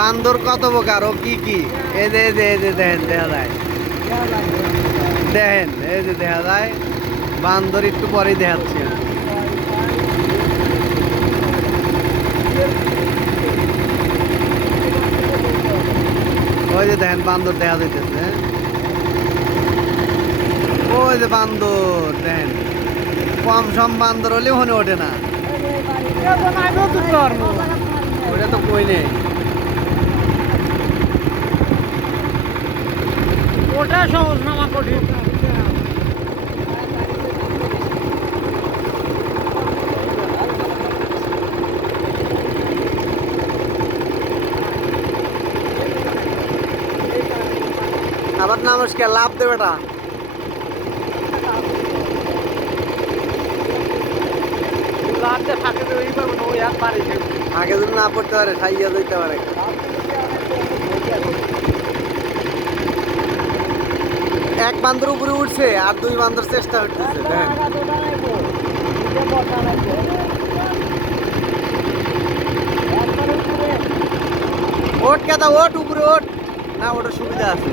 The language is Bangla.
বান্দর কত প্রকার? ও কি কি? এই যে এই যে এই যে দেখেন দেখা যায়। দেখেন এই যে দেখা যায় বান্দর একটু পরেই দেখাচ্ছি। ওই যে দেখেন বান্দর দেখা যাইতেছে? ওই যে বান্দর দেখেন। কম সম বান্দর হলেও হনে ওঠে না। ওটা তো কই নেই। ওটা সহজ নামা কঠিন। আবার নমস্কার লাভ দেবে না। আগে যদি না পড়তে পারে খাইয়া দিতে পারে। এক বান্দর উপরে উঠছে আর দুই বান্দর চেষ্টা করতেছে ওট কেদা, ওট উপরে ওট। না, ওটার সুবিধা আছে।